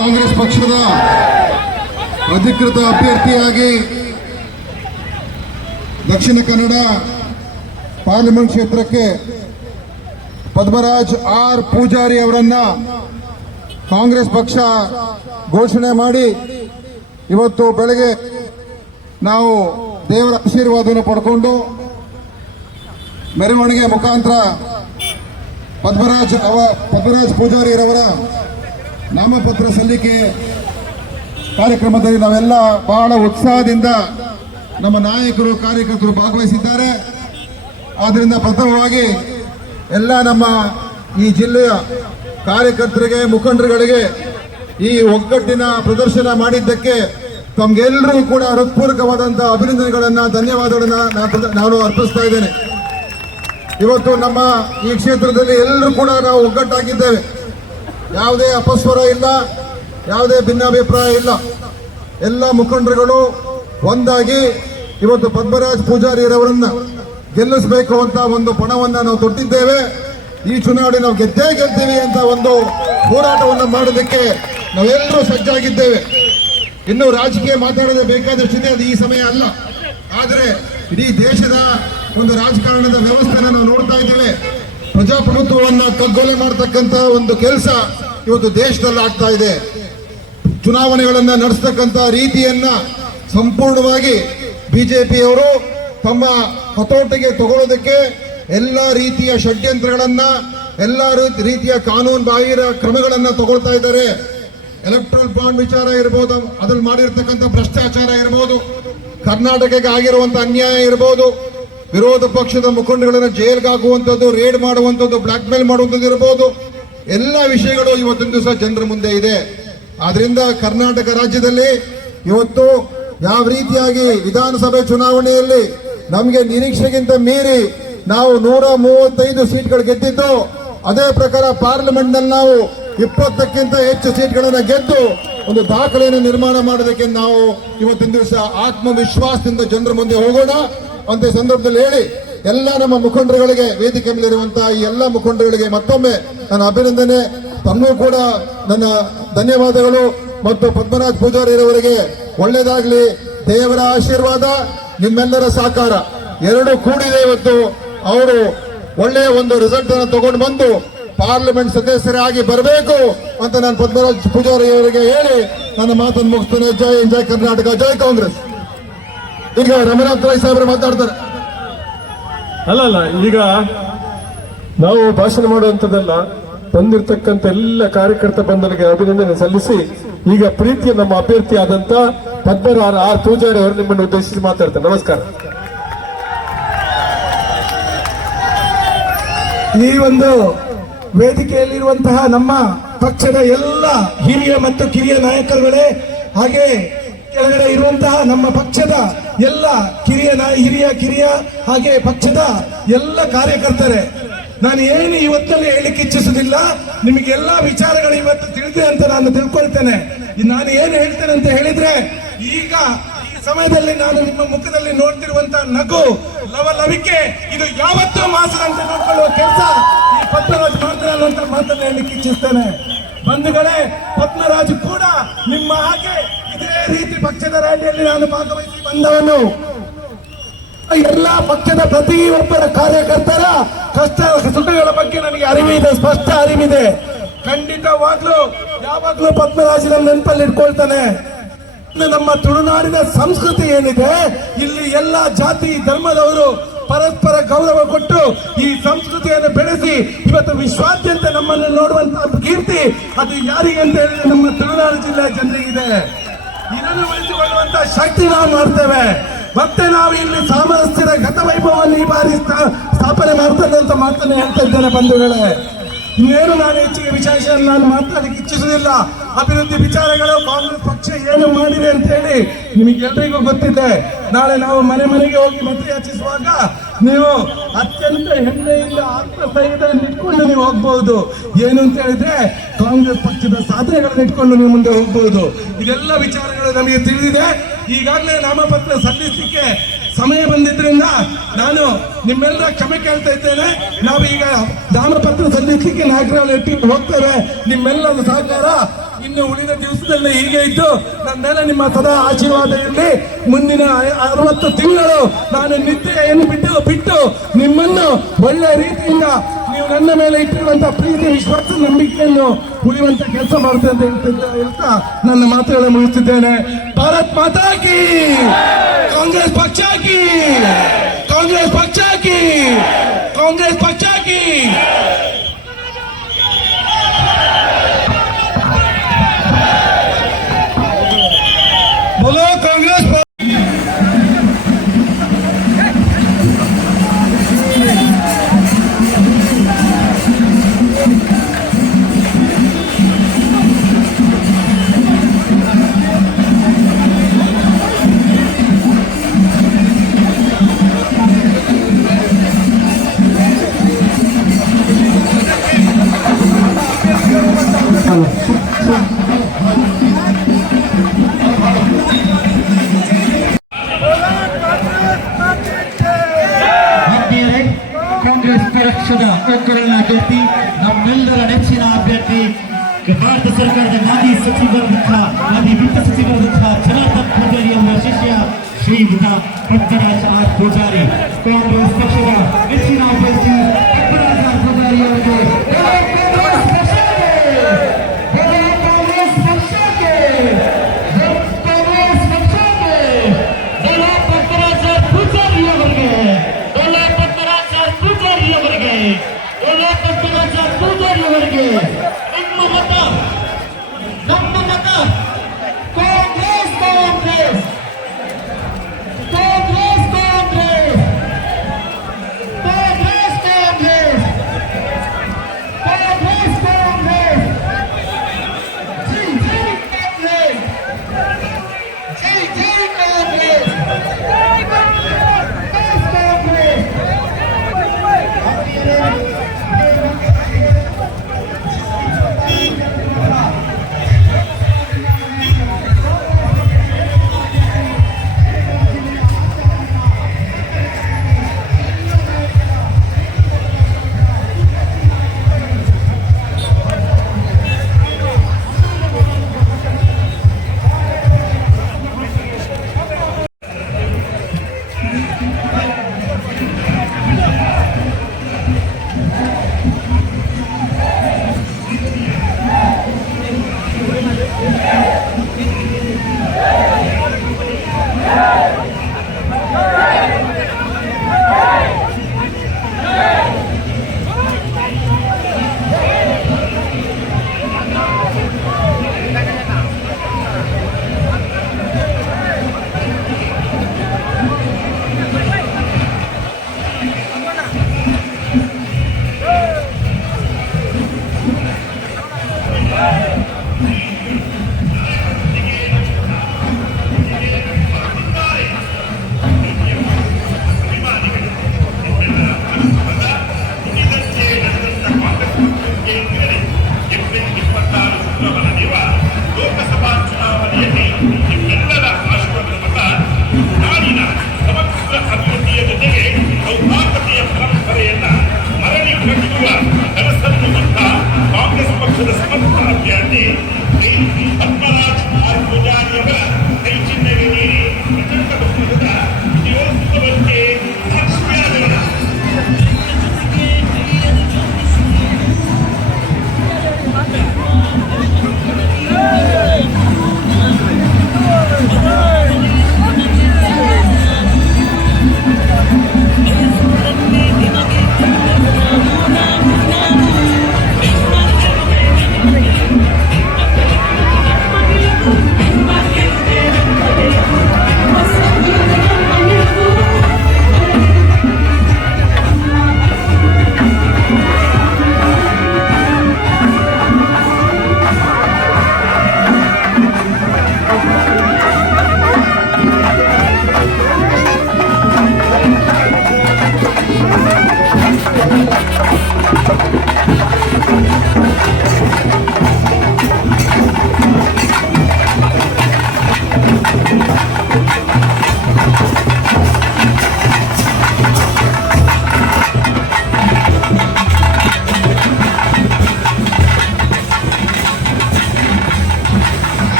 ಕಾಂಗ್ರೆಸ್ ಪಕ್ಷದ ಅಧಿಕೃತ ಅಭ್ಯರ್ಥಿಯಾಗಿ ದಕ್ಷಿಣ ಕನ್ನಡ ಪಾರ್ಲಿಮೆಂಟ್ ಕ್ಷೇತ್ರಕ್ಕೆ ಪದ್ಮರಾಜ್ ಆರ್ ಪೂಜಾರಿ ಅವರನ್ನ ಕಾಂಗ್ರೆಸ್ ಪಕ್ಷ ಘೋಷಣೆ ಮಾಡಿ ಇವತ್ತು ಬೆಳಗ್ಗೆ ನಾವು ದೇವರ ಆಶೀರ್ವಾದವನ್ನು ಪಡ್ಕೊಂಡು ಮೆರವಣಿಗೆ ಮುಖಾಂತರ ಪದ್ಮರಾಜ್ ಪೂಜಾರಿಯವರ ನಾಮಪತ್ರ ಸಲ್ಲಿಕೆ ಕಾರ್ಯಕ್ರಮದಲ್ಲಿ ನಾವೆಲ್ಲ ಬಹಳ ಉತ್ಸಾಹದಿಂದ ನಮ್ಮ ನಾಯಕರು ಕಾರ್ಯಕರ್ತರು ಭಾಗವಹಿಸಿದ್ದಾರೆ. ಆದ್ದರಿಂದ ಪ್ರಥಮವಾಗಿ ಎಲ್ಲ ನಮ್ಮ ಈ ಜಿಲ್ಲೆಯ ಕಾರ್ಯಕರ್ತರಿಗೆ ಮುಖಂಡರುಗಳಿಗೆ ಈ ಒಗ್ಗಟ್ಟಿನ ಪ್ರದರ್ಶನ ಮಾಡಿದ್ದಕ್ಕೆ ತಮ್ಗೆಲ್ಲರೂ ಕೂಡ ಹೃತ್ಪೂರ್ವಕವಾದಂತಹ ಅಭಿನಂದನೆಗಳನ್ನ ಧನ್ಯವಾದಗಳನ್ನ ನಾನು ಅರ್ಪಿಸ್ತಾ ಇದ್ದೇನೆ. ಇವತ್ತು ನಮ್ಮ ಈ ಕ್ಷೇತ್ರದಲ್ಲಿ ಎಲ್ಲರೂ ಕೂಡ ನಾವು ಒಗ್ಗಟ್ಟಾಗಿದ್ದೇವೆ. ಯಾವುದೇ ಅಪಸ್ವರ ಇಲ್ಲ, ಯಾವುದೇ ಭಿನ್ನಾಭಿಪ್ರಾಯ ಇಲ್ಲ. ಎಲ್ಲ ಮುಖಂಡರುಗಳು ಒಂದಾಗಿ ಇವತ್ತು ಪದ್ಮರಾಜ್ ಪೂಜಾರಿಯವರನ್ನ ಗೆಲ್ಲಿಸಬೇಕು ಅಂತ ಒಂದು ಪಣವನ್ನ ನಾವು ತೊಟ್ಟಿದ್ದೇವೆ. ಈ ಚುನಾವಣೆ ನಾವು ಗೆದ್ದೇ ಗೆಲ್ತೀವಿ ಅಂತ ಒಂದು ಹೋರಾಟವನ್ನು ಮಾಡೋದಕ್ಕೆ ನಾವೆಲ್ಲರೂ ಸಜ್ಜಾಗಿದ್ದೇವೆ. ಇನ್ನು ರಾಜಕೀಯ ಮಾತಾಡೋದೇ ಬೇಕಾದಷ್ಟಿದೆ, ಅದು ಈ ಸಮಯ ಅಲ್ಲ. ಆದರೆ ಇಡೀ ದೇಶದ ಒಂದು ರಾಜಕಾರಣದ ವ್ಯವಸ್ಥೆನ ನಾವು ನೋಡ್ತಾ ಇದ್ದೇವೆ. ಪ್ರಜಾಪ್ರಭುತ್ವವನ್ನು ಕಗ್ಗೊಲೆ ಮಾಡತಕ್ಕಂತ ಒಂದು ಕೆಲಸ ಇವತ್ತು ದೇಶದಲ್ಲಿ ಆಗ್ತಾ ಇದೆ. ಚುನಾವಣೆಗಳನ್ನ ನಡೆಸ್ತಕ್ಕಂತ ರೀತಿಯನ್ನ ಸಂಪೂರ್ಣವಾಗಿ ಬಿಜೆಪಿಯವರು ತಮ್ಮ ಹತೋಟಿಗೆ ತಗೊಳ್ಳೋದಕ್ಕೆ ಎಲ್ಲ ರೀತಿಯ ಷಡ್ಯಂತ್ರಗಳನ್ನ, ಎಲ್ಲ ರೀತಿಯ ಕಾನೂನು ಬಾಹಿರ ಕ್ರಮಗಳನ್ನ ತಗೊಳ್ತಾ ಇದ್ದಾರೆ. ಎಲೆಕ್ಟ್ರಲ್ ಬಾಂಡ್ ವಿಚಾರ ಇರಬಹುದು, ಅದ್ರಲ್ಲಿ ಮಾಡಿರ್ತಕ್ಕಂಥ ಭ್ರಷ್ಟಾಚಾರ ಇರಬಹುದು, ಕರ್ನಾಟಕಕ್ಕೆ ಆಗಿರುವಂತ ಅನ್ಯಾಯ ಇರಬಹುದು, ವಿರೋಧ ಪಕ್ಷದ ಮುಖಂಡಗಳನ್ನ ಜೈಲ್ಗೆ ಹಾಕುವಂಥದ್ದು, ರೇಡ್ ಮಾಡುವಂಥದ್ದು, ಬ್ಲಾಕ್ ಮೇಲ್ ಮಾಡುವಂಥದ್ದು ಇರಬಹುದು. ಎಲ್ಲ ವಿಷಯಗಳು ಇವತ್ತಿನ ದಿವಸ ಜನರ ಮುಂದೆ ಇದೆ. ಆದ್ರಿಂದ ಕರ್ನಾಟಕ ರಾಜ್ಯದಲ್ಲಿ ಇವತ್ತು ಯಾವ ರೀತಿಯಾಗಿ ವಿಧಾನಸಭೆ ಚುನಾವಣೆಯಲ್ಲಿ ನಮಗೆ ನಿರೀಕ್ಷೆಗಿಂತ ಮೀರಿ ನಾವು 135 ಸೀಟ್ಗಳು ಗೆದ್ದಿದ್ದು, ಅದೇ ಪ್ರಕಾರ ಪಾರ್ಲಿಮೆಂಟ್ ನಲ್ಲಿ ನಾವು 20ಕ್ಕಿಂತ ಹೆಚ್ಚು ಸೀಟ್ಗಳನ್ನು ಗೆದ್ದು ಒಂದು ದಾಖಲೆಯನ್ನು ನಿರ್ಮಾಣ ಮಾಡೋದಕ್ಕೆ ನಾವು ಇವತ್ತಿನ ದಿವಸ ಆತ್ಮವಿಶ್ವಾಸದಿಂದ ಜನರ ಮುಂದೆ ಹೋಗೋಣ ಅಂತ ಸಂದರ್ಭದಲ್ಲಿ ಹೇಳಿ, ಎಲ್ಲ ನಮ್ಮ ಮುಖಂಡರುಗಳಿಗೆ, ವೇದಿಕೆ ಮೇಲಿರುವಂತಹ ಈ ಎಲ್ಲ ಮುಖಂಡರುಗಳಿಗೆ ಮತ್ತೊಮ್ಮೆ ನನ್ನ ಅಭಿನಂದನೆ, ತಮ್ಮೂ ಕೂಡ ನನ್ನ ಧನ್ಯವಾದಗಳು. ಮತ್ತು ಪದ್ಮರಾಜ್ ಪೂಜಾರಿಯವರಿಗೆ ಒಳ್ಳೆಯದಾಗಲಿ, ದೇವರ ಆಶೀರ್ವಾದ, ನಿಮ್ಮೆಲ್ಲರ ಸಹಕಾರ ಎರಡು ಕೂಡಿದೆ. ಇವತ್ತು ಅವರು ಒಳ್ಳೆಯ ಒಂದು ರಿಸಲ್ಟ್ ಅನ್ನು ತಗೊಂಡು ಬಂದು ಪಾರ್ಲಿಮೆಂಟ್ ಸದಸ್ಯರಾಗಿ ಬರಬೇಕು ಅಂತ ನಾನು ಪದ್ಮರಾಜ್ ಪೂಜಾರಿ ಅವರಿಗೆ ಹೇಳಿ ನನ್ನ ಮಾತನ್ನು ಮುಗಿಸ್ತೇನೆ. ಜೈ ಜೈ ಕರ್ನಾಟಕ, ಜೈ ಕಾಂಗ್ರೆಸ್. ಈಗ ರಮನಾಥ್ ರೈ ಸಾಹೇಬರು ಮಾತಾಡ್ತಾರೆ. ಅಲ್ಲ, ಈಗ ನಾವು ಭಾಷಣ ಮಾಡುವಂತದ್ದಲ್ಲ, ಬಂದಿರತಕ್ಕಂತ ಎಲ್ಲ ಕಾರ್ಯಕರ್ತ ಬಂಧುಗಳಿಗೆ ಅಭಿನಂದನೆ ಸಲ್ಲಿಸಿ ಈಗ ಪ್ರೀತಿಯ ನಮ್ಮ ಅಭ್ಯರ್ಥಿ ಆದಂತ ಪದ್ಮರಾಜ್ ಆರ್ ಪೂಜಾರಿ ಅವರು ನಿಮ್ಮನ್ನು ಉದ್ದೇಶಿಸಿ ಮಾತಾಡ್ತಾರೆ. ನಮಸ್ಕಾರ. ಈ ಒಂದು ವೇದಿಕೆಯಲ್ಲಿರುವಂತಹ ನಮ್ಮ ಪಕ್ಷದ ಎಲ್ಲ ಹಿರಿಯ ಮತ್ತು ಕಿರಿಯ ನಾಯಕರುಗಳೇ, ಹಾಗೆ ಕೆಳಗಡೆ ಇರುವಂತಹ ನಮ್ಮ ಪಕ್ಷದ ಎಲ್ಲ ಹಿರಿಯ ಕಿರಿಯ ಹಾಗೆ ಪಕ್ಷದ ಎಲ್ಲ ಕಾರ್ಯಕರ್ತರೇ, ನಾನು ಏನು ಇವತ್ತಲ್ಲಿ ಹೇಳಿಕ್ಕೆ ಇಚ್ಛಿಸುವುದಿಲ್ಲ. ನಿಮಗೆಲ್ಲ ವಿಚಾರಗಳು ಇವತ್ತು ತಿಳಿದಿದೆ ಅಂತ ನಾನು ತಿಳ್ಕೊಳ್ತೇನೆ. ನಾನು ಏನು ಹೇಳ್ತೇನೆ ಅಂತ ಹೇಳಿದ್ರೆ, ಈಗ ಈ ಸಮಯದಲ್ಲಿ ನಾನು ನಿಮ್ಮ ಮುಖದಲ್ಲಿ ನೋಡ್ತಿರುವಂತಹ ನಗು, ಲವಲವಿಕೆ, ಇದು ಯಾವತ್ತೂ ಮಾಸದಂತೆ ನೋಡ್ಕೊಳ್ಳುವ ಕೆಲಸ ಈ ಪದ್ಮರಾಜ್ ಮಾಡ್ತಾರೆ ಅನ್ನುವಂತ ಮಾತನ್ನು ಹೇಳಲಿಕ್ಕೆ ಇಚ್ಛಿಸ್ತೇನೆ. ಬಂಧುಗಳೇ, ಪದ್ಮರಾಜ್ ಕೂಡ ನಿಮ್ಮ ಹಾಗೆ ಇದೇ ರೀತಿ ಪಕ್ಷದ ರ್ಯಾಲಿಯಲ್ಲಿ ನಾನು ಭಾಗವಹಿಸಿ ಬಂದವನು. ಎಲ್ಲ ಪಕ್ಷದ ಪ್ರತಿಯೊಬ್ಬರ ಕಾರ್ಯಕರ್ತರ ಕಷ್ಟ ಸುಖಗಳ ಬಗ್ಗೆ ನನಗೆ ಅರಿವಿದೆ, ಸ್ಪಷ್ಟ ಅರಿವಿದೆ. ಖಂಡಿತವಾಗ್ಲೂ ಯಾವಾಗ್ಲೂ ಪದ್ಮರಾಜನ ನೆನಪಲ್ಲಿ ಇಟ್ಕೊಳ್ತಾನೆ. ನಮ್ಮ ತುಳುನಾಡಿನ ಸಂಸ್ಕೃತಿ ಏನಿದೆ, ಇಲ್ಲಿ ಎಲ್ಲ ಜಾತಿ ಧರ್ಮದವರು ಪರಸ್ಪರ ಗೌರವ ಕೊಟ್ಟು ಈ ಸಂಸ್ಕೃತಿಯನ್ನು ಬೆಳೆಸಿ ಇವತ್ತು ವಿಶ್ವಾದ್ಯಂತ ನಮ್ಮನ್ನು ನೋಡುವಂತಹ ಕೀರ್ತಿ ಅದು ಯಾರಿಗೆ ಅಂತ ಹೇಳಿದ್ರೆ ನಮ್ಮ ತುಳುನಾಡು ಜಿಲ್ಲೆಯ ಜನರಿಗಿದೆ. ಇದನ್ನು ಉಳಿಸಿಕೊಳ್ಳುವಂತಹ ಶಕ್ತಿ ನಾವು ಮಾಡ್ತೇವೆ. ಮತ್ತೆ ನಾವು ಇಲ್ಲಿ ಸಾಮರಸ್ಯದ ಗತವೈಭವವನ್ನು ಈ ಬಾರಿ ಸ್ಥಾಪನೆ ಮಾಡ್ತೇನೆ ಅಂತ ಮಾತನ್ನು ಹೇಳ್ತಾ ಇದ್ದೇನೆ. ಬಂಧುಗಳೇ, ಇನ್ನೇನು ನಾನು ಹೆಚ್ಚಿಗೆ ವಿಶೇಷ ನಾನು ಮಾತಾಡಲಿಕ್ಕೆ ಇಚ್ಛಿಸುವುದಿಲ್ಲ. ಅಭಿವೃದ್ಧಿ ವಿಚಾರಗಳು ಕಾಂಗ್ರೆಸ್ ಪಕ್ಷ ಏನು ಮಾಡಿದೆ ಅಂತ ಹೇಳಿ ನಿಮಗೆಲ್ಲರಿಗೂ ಗೊತ್ತಿದೆ. ನಾಳೆ ನಾವು ಮನೆ ಮನೆಗೆ ಹೋಗಿ ಮತಯಾಚಿಸುವಾಗ ನೀವು ಅತ್ಯಂತ ಹೆಮ್ಮೆಯಿಂದ ಆತ್ಮಸ್ಥೈರ್ಯದಲ್ಲಿ ಇಟ್ಕೊಂಡು ನೀವು ಹೋಗ್ಬಹುದು. ಏನು ಅಂತ ಹೇಳಿದ್ರೆ ಕಾಂಗ್ರೆಸ್ ಪಕ್ಷದ ಸಾಧನೆಗಳನ್ನು ಇಟ್ಕೊಂಡು ನೀವು ಮುಂದೆ ಹೋಗ್ಬಹುದು. ಇದೆಲ್ಲ ವಿಚಾರಗಳು ನಮಗೆ ತಿಳಿದಿದೆ. ಈಗಾಗಲೇ ನಾಮಪತ್ರ ಸಲ್ಲಿಸಲಿಕ್ಕೆ ಸಮಯ ಬಂದಿದ್ರಿಂದ ನಾನು ನಿಮ್ಮೆಲ್ಲರ ಕ್ಷಮೆ ಕೇಳ್ತಾ ಇದ್ದೇನೆ. ನಾವೀಗ ನಾಮಪತ್ರ ಸಲ್ಲಿಸಲಿಕ್ಕೆ ನಾಗರಾವ್ ಹೋಗ್ತೇವೆ. ನಿಮ್ಮೆಲ್ಲರ ಸಹಕಾರ ಇನ್ನು ಉಳಿದ ದಿವಸದಲ್ಲಿ ಹೀಗೆ ಇದ್ದು ನನ್ನ ಮೇಲೆ ನಿಮ್ಮ ಸದಾ ಆಶೀರ್ವಾದ ಇರಲಿ. ಮುಂದಿನ 60 ತಿಂಗಳು ನಾನು ನಿದ್ರೆಯನ್ನು ಬಿಟ್ಟು ನಿಮ್ಮನ್ನು ಒಳ್ಳೆ ರೀತಿಯಿಂದ ನೀವು ನನ್ನ ಮೇಲೆ ಇಟ್ಟಿರುವಂತಹ ಪ್ರೀತಿ, ವಿಶ್ವಾಸ, ನಂಬಿಕೆಯನ್ನು ಉಳಿಯುವಂತ ಕೆಲಸ ಮಾಡುತ್ತೆ ಅಂತ ಹೇಳ್ತಾ ನನ್ನ ಮಾತುಗಳನ್ನು ಮುಗಿಸುತ್ತಿದ್ದೇನೆ. ಭಾರತ್ ಮಾತಾ ಕಿ, ಕಾಂಗ್ರೆಸ್ ಪಕ್ಷ ಕಿ, ಕಾಂಗ್ರೆಸ್ ಪಕ್ಷ ಕಿ, ಕಾಂಗ್ರೆಸ್ ಪಕ್ಷ ಕಿ. बोलो कांग्रेस. ಕಾಂಗ್ರೆಸ್ ಪಕ್ಷದ ಒಕ್ಕಲಿನ ಅಭ್ಯರ್ಥಿ, ನಮ್ಮೆಲ್ಲರ ನೆಚ್ಚಿನ ಅಭ್ಯರ್ಥಿ, ಭಾರತ ಸರ್ಕಾರದ ಮಾಜಿ ವಿತ್ತ ಸಚಿವರಾದಂತಹ ಜನಾರ್ದನ್ ಪೂಜಾರಿ ಅವರ ಶಿಷ್ಯ ಶ್ರೀಯುತ ಪದ್ಮರಾಜ್ ಆರ್ ಪೂಜಾರಿ, ಕಾಂಗ್ರೆಸ್ ಪಕ್ಷದ ನೆಚ್ಚಿನ ಅಭ್ಯರ್ಥಿ ಪದ್ಮರಾಜ್ ಆರ್ ಪೂಜಾರಿ ಅವರಿಗೆ ನಿಮ್ಮ ಮತ, ನಮ್ಮ ಮತ ಕಾಂಗ್ರೆಸ್, ಕಾಂಗ್ರೆಸ್, ಕಾಂಗ್ರೆಸ್, ಕಾಂಗ್ರೆಸ್, ಕಾಂಗ್ರೆಸ್, ಕಾಂಗ್ರೆಸ್, ಕಾಂಗ್ರೆಸ್, ಕಾಂಗ್ರೆಸ್, ಜೈ ಜೈ ಕಾಂಗ್ರೆಸ್, ಜೈ ಜೈ ಕಾಂಗ್ರೆಸ್, ಕಾಂಗ್ರೆಸ್, ಕಾಂಗ್ರೆಸ್.